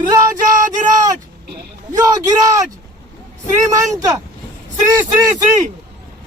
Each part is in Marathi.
राजाधिराज योगीराज श्रीमंत श्री श्री श्री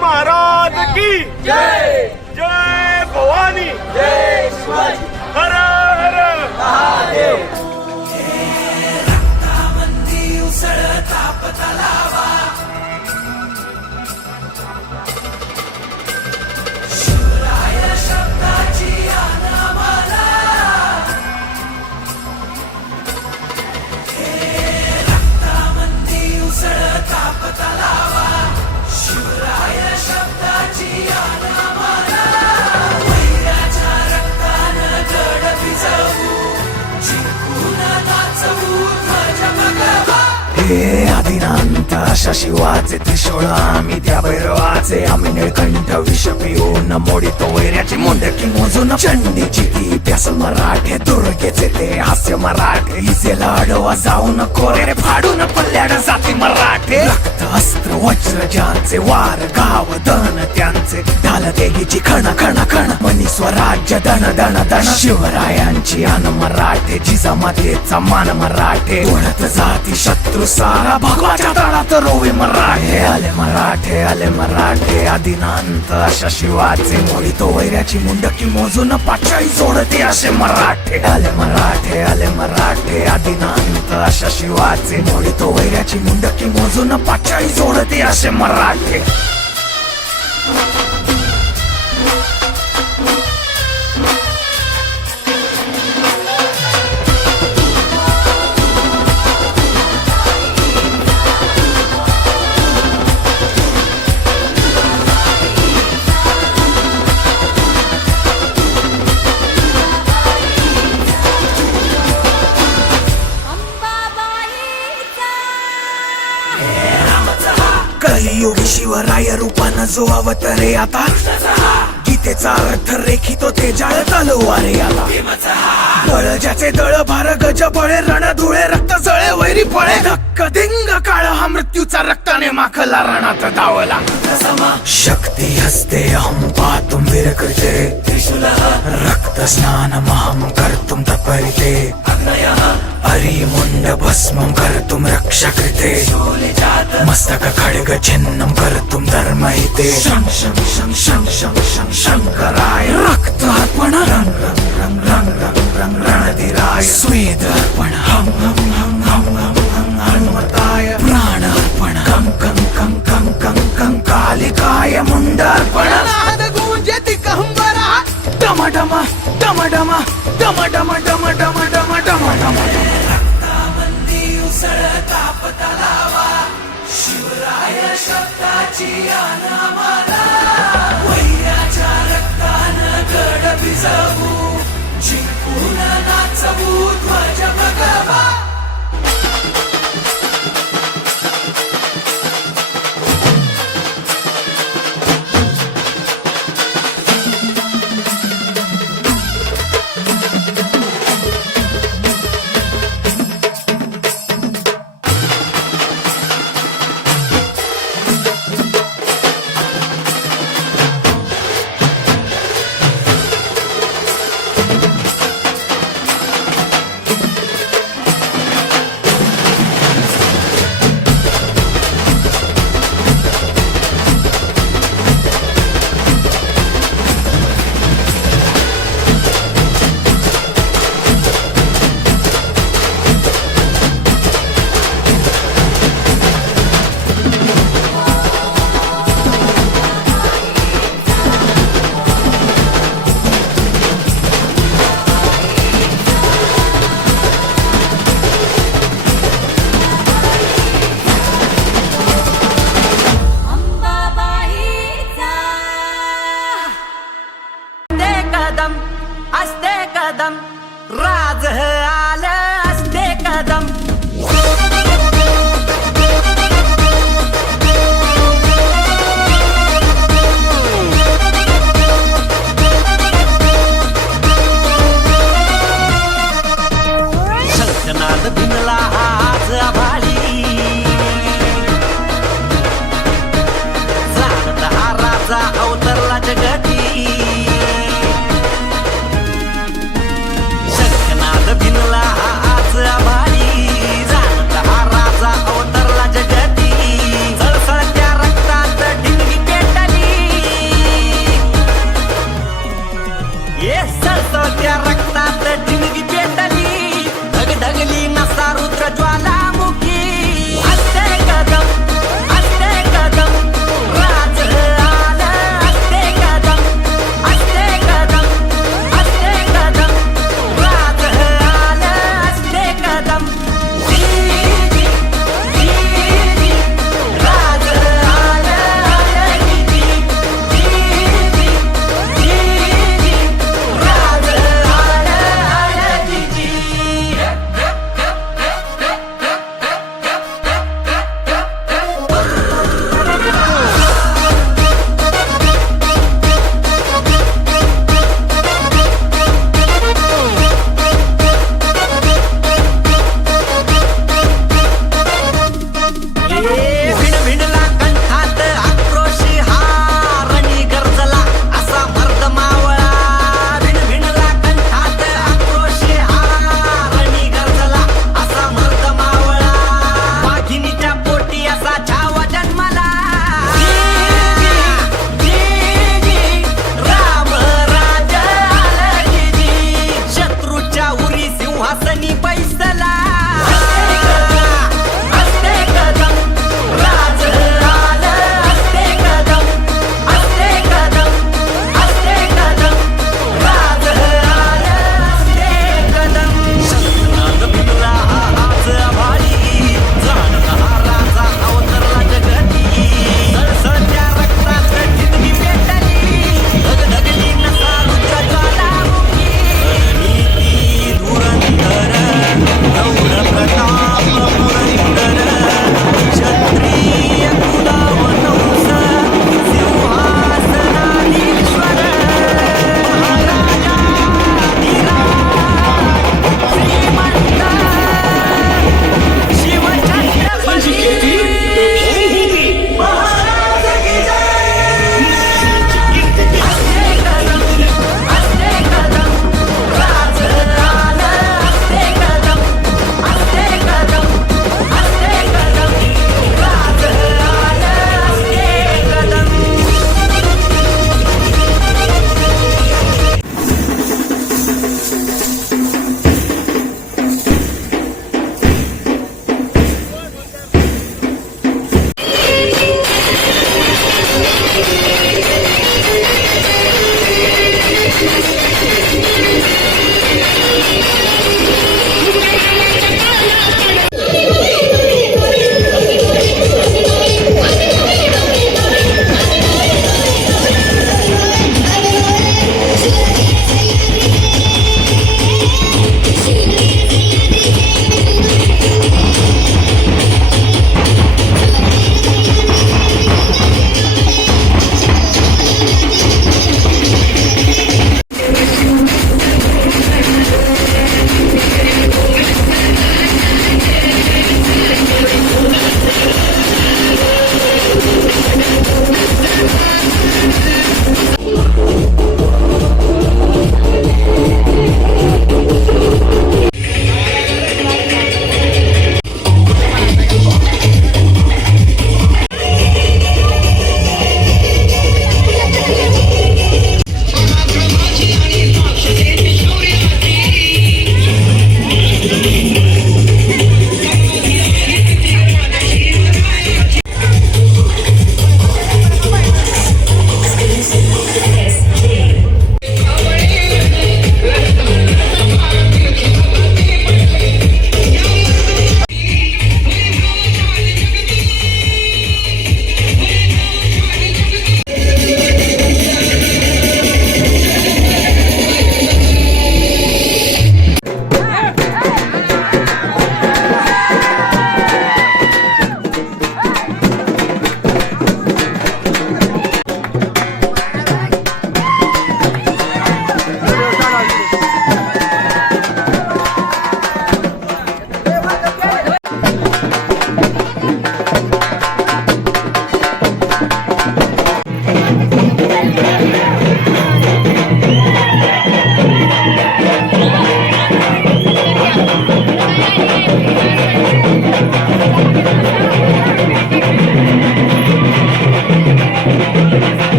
महाराज की। जय। जय भवानी। जय शिवाजी। हर हर। हे शिवाचे त्रिशूळ आम्ही त्या भैरवाचे आम्ही निळकंठ विष पिऊन मोडितो वैऱ्याची मुंडकी मोजून चंडीची ती प्यास मराठे दुर्गेचे ते हास्य मराठे. हिचे लाडवा जाऊन कोरे फाडून पल्ल्याड जाते मराठे. रक्त अस्त्र वज्र ज्यांचे वार गाव दन त्यांचे. ढाल देगीची खण खण खण. मनी स्वराज्य दण दण दण शिवरायांची अन मराठे जिजामातेचा मान मराठे. ओढत जाती शत्रू सारा भगवाच्या तळात रोवे मराठे. आले मराठे आले मराठे. आदिनांत अशा शिवाचे मोडितो वैराची मुंडकी मोजून पाचाळी जोडते असे मराठे. आले मराठे आले मराठे. आदिनांत अशा शिवाचे मोडितो वैराची मुंडकी मोजून पाचाळी जोडते असे मराठे. ईश्वराय शिवराय रूपानं जो अवतरे आता. गीतेचा अर्थ रेखितो ते जाळ तलवारे आता. बळ ज्याचे दळ भार गज बळे रण धुळे रक्त जळे वैरी पळे धक्क दिंग काळ मृत्यूचा रक्ताने माखला रणात धावला. शक्ती हस्ते अहं पातुम विरकृते. रक्त स्नान महं कर्तुम तत्परिते हरि मुंड भस्मं कर्तुं रक्षकृते. मस्तक खड्ग छिन्नं कर्तुं धर्महिते. शं शं शं शं शं शं शङ्कराय वैराच्या रक्तानं गड भिजवू जिंकून कदम राज है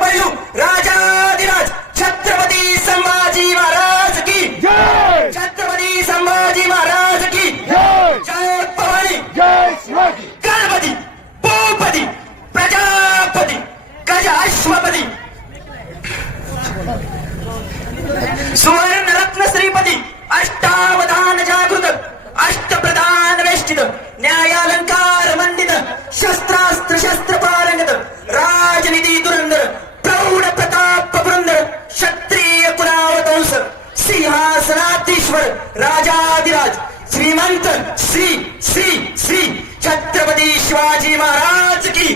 पाहिलो राजाधिराज छत्रपती संभाजी. राजाधिराज श्रीमंत श्री श्री श्री छत्रपती शिवाजी महाराज की।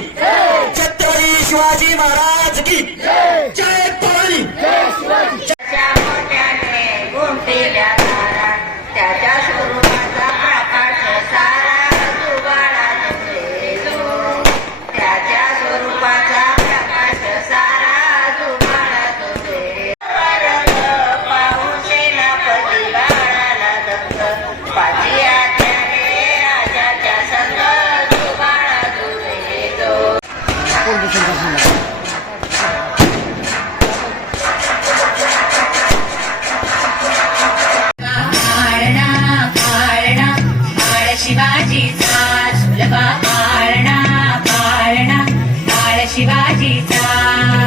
छत्रपती शिवाजी महाराज की। जय त्याच्या शिवाजीचा.